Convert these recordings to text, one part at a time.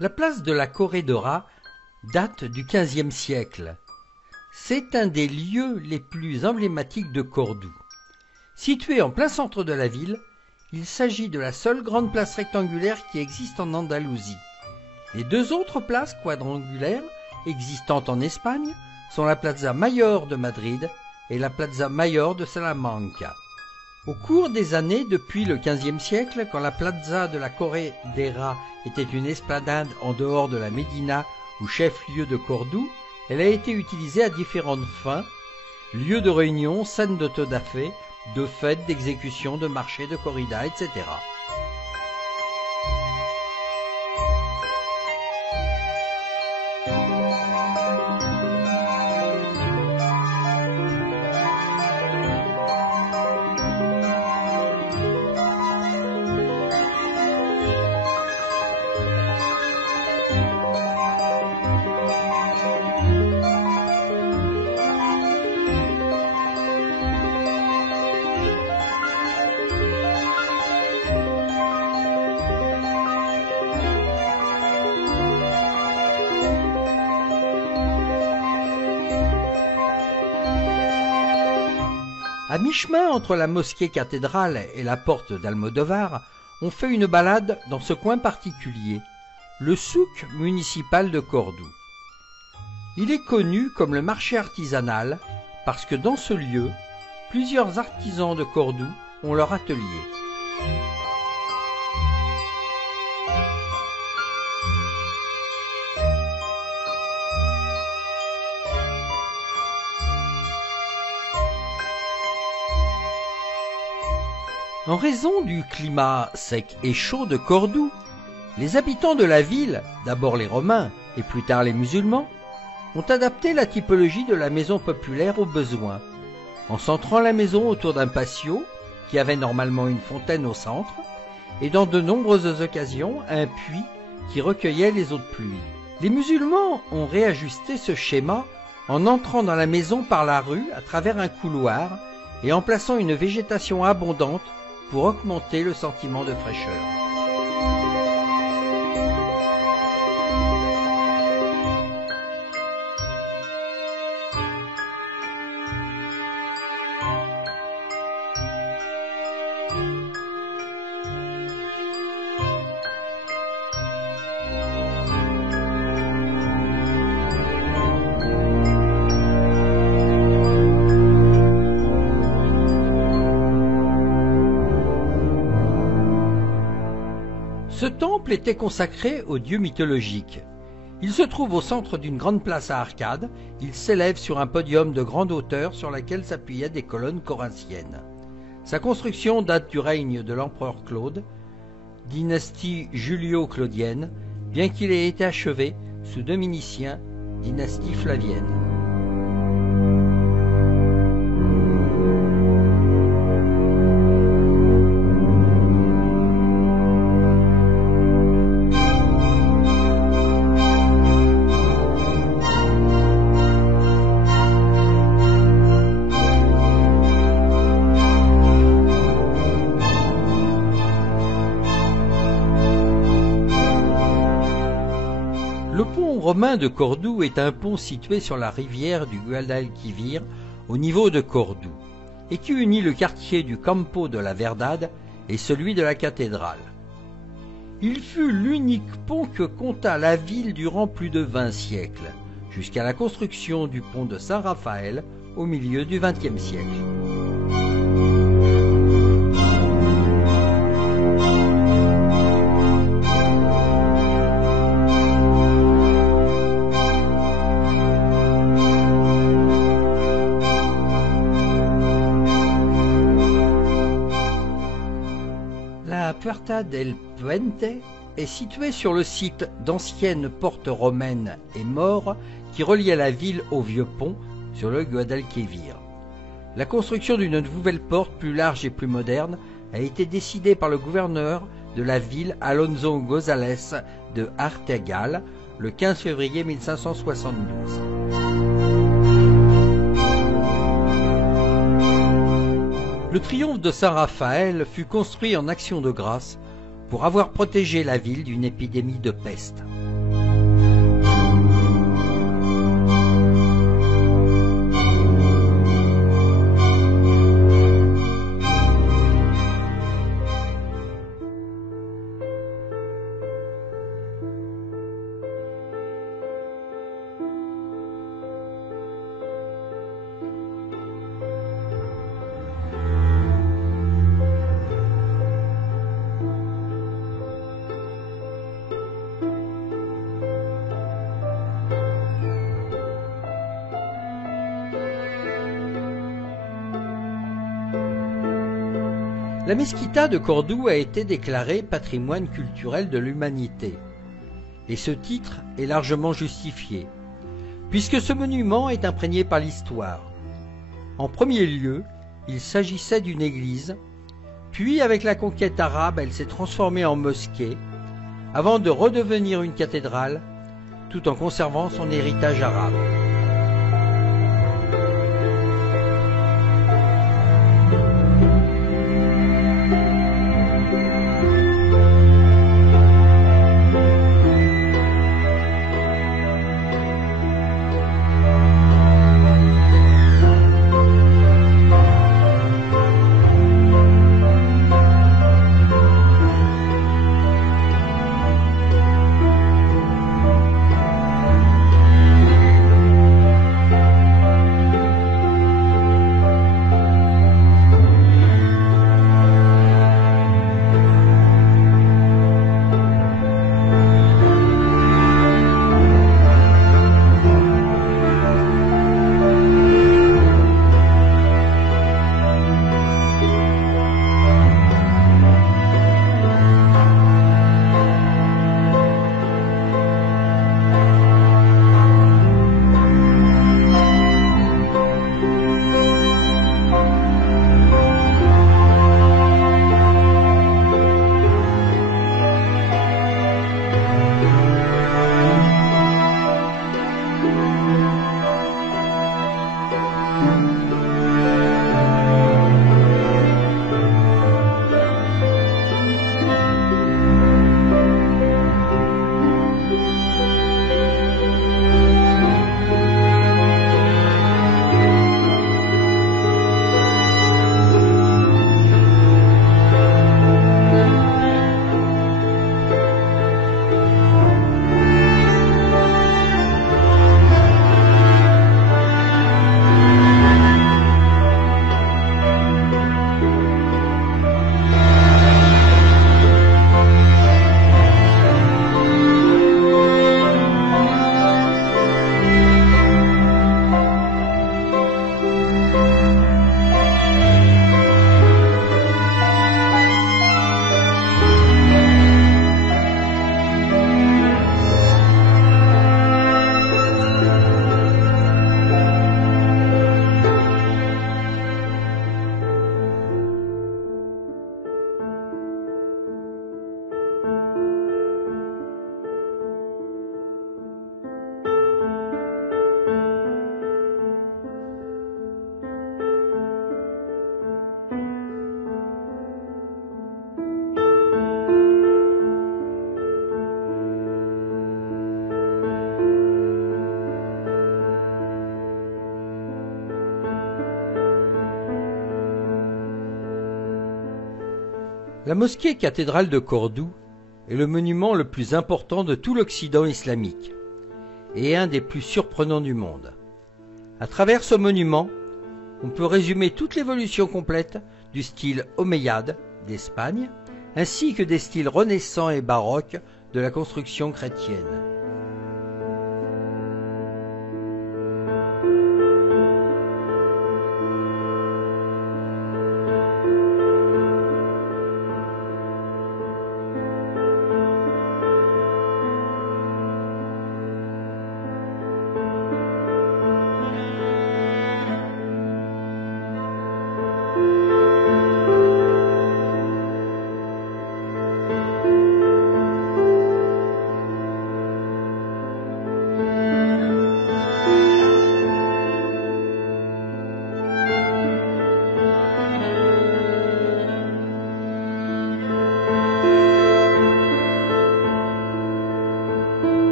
La place de la Corredera date du XVe siècle. C'est un des lieux les plus emblématiques de Cordoue. Situé en plein centre de la ville, il s'agit de la seule grande place rectangulaire qui existe en Andalousie. Les deux autres places quadrangulaires existantes en Espagne sont la Plaza Mayor de Madrid et la Plaza Mayor de Salamanca. Au cours des années depuis le XVe siècle, quand la Plaza de la Corredera était une esplanade en dehors de la Médina ou chef-lieu de Cordoue, elle a été utilisée à différentes fins, lieu de réunion, scène de todafé, de fêtes, d'exécutions, de marchés, de corridas, etc. À mi-chemin entre la mosquée cathédrale et la porte d'Almodovar, on fait une balade dans ce coin particulier, le souk municipal de Cordoue. Il est connu comme le marché artisanal parce que dans ce lieu, plusieurs artisans de Cordoue ont leur atelier. En raison du climat sec et chaud de Cordoue, les habitants de la ville, d'abord les Romains et plus tard les musulmans, ont adapté la typologie de la maison populaire aux besoins, en centrant la maison autour d'un patio qui avait normalement une fontaine au centre et dans de nombreuses occasions un puits qui recueillait les eaux de pluie. Les musulmans ont réajusté ce schéma en entrant dans la maison par la rue à travers un couloir et en plaçant une végétation abondante pour augmenter le sentiment de fraîcheur. Ce temple était consacré au dieu mythologique. Il se trouve au centre d'une grande place à arcades. Il s'élève sur un podium de grande hauteur sur laquelle s'appuyaient des colonnes corinthiennes. Sa construction date du règne de l'empereur Claude, dynastie julio-claudienne, bien qu'il ait été achevé sous Domiticien, dynastie flavienne. Le pont romain de Cordoue est un pont situé sur la rivière du Guadalquivir au niveau de Cordoue et qui unit le quartier du Campo de la Verdad et celui de la cathédrale. Il fut l'unique pont que compta la ville durant plus de 20 siècles, jusqu'à la construction du pont de Saint-Raphaël au milieu du XXe siècle. La Puerta del Puente est située sur le site d'anciennes portes romaines et maures qui reliaient la ville au vieux pont sur le Guadalquivir. La construction d'une nouvelle porte plus large et plus moderne a été décidée par le gouverneur de la ville Alonso González de Arteagal le 15 février 1572. Le triomphe de Saint-Raphaël fut construit en action de grâce pour avoir protégé la ville d'une épidémie de peste. La mesquita de Cordoue a été déclarée patrimoine culturel de l'humanité. Et ce titre est largement justifié, puisque ce monument est imprégné par l'histoire. En premier lieu, il s'agissait d'une église, puis avec la conquête arabe, elle s'est transformée en mosquée, avant de redevenir une cathédrale, tout en conservant son héritage arabe. La mosquée cathédrale de Cordoue est le monument le plus important de tout l'Occident islamique et un des plus surprenants du monde. À travers ce monument, on peut résumer toute l'évolution complète du style omeyyade d'Espagne, ainsi que des styles renaissants et baroques de la construction chrétienne.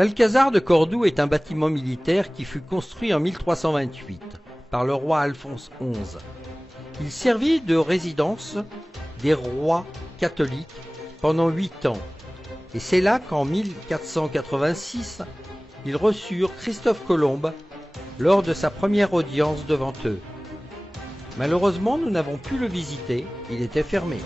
L'Alcazar de Cordoue est un bâtiment militaire qui fut construit en 1328 par le roi Alphonse XI. Il servit de résidence des rois catholiques pendant 8 ans, et c'est là qu'en 1486, ils reçurent Christophe Colomb lors de sa première audience devant eux. Malheureusement, nous n'avons pu le visiter, il était fermé.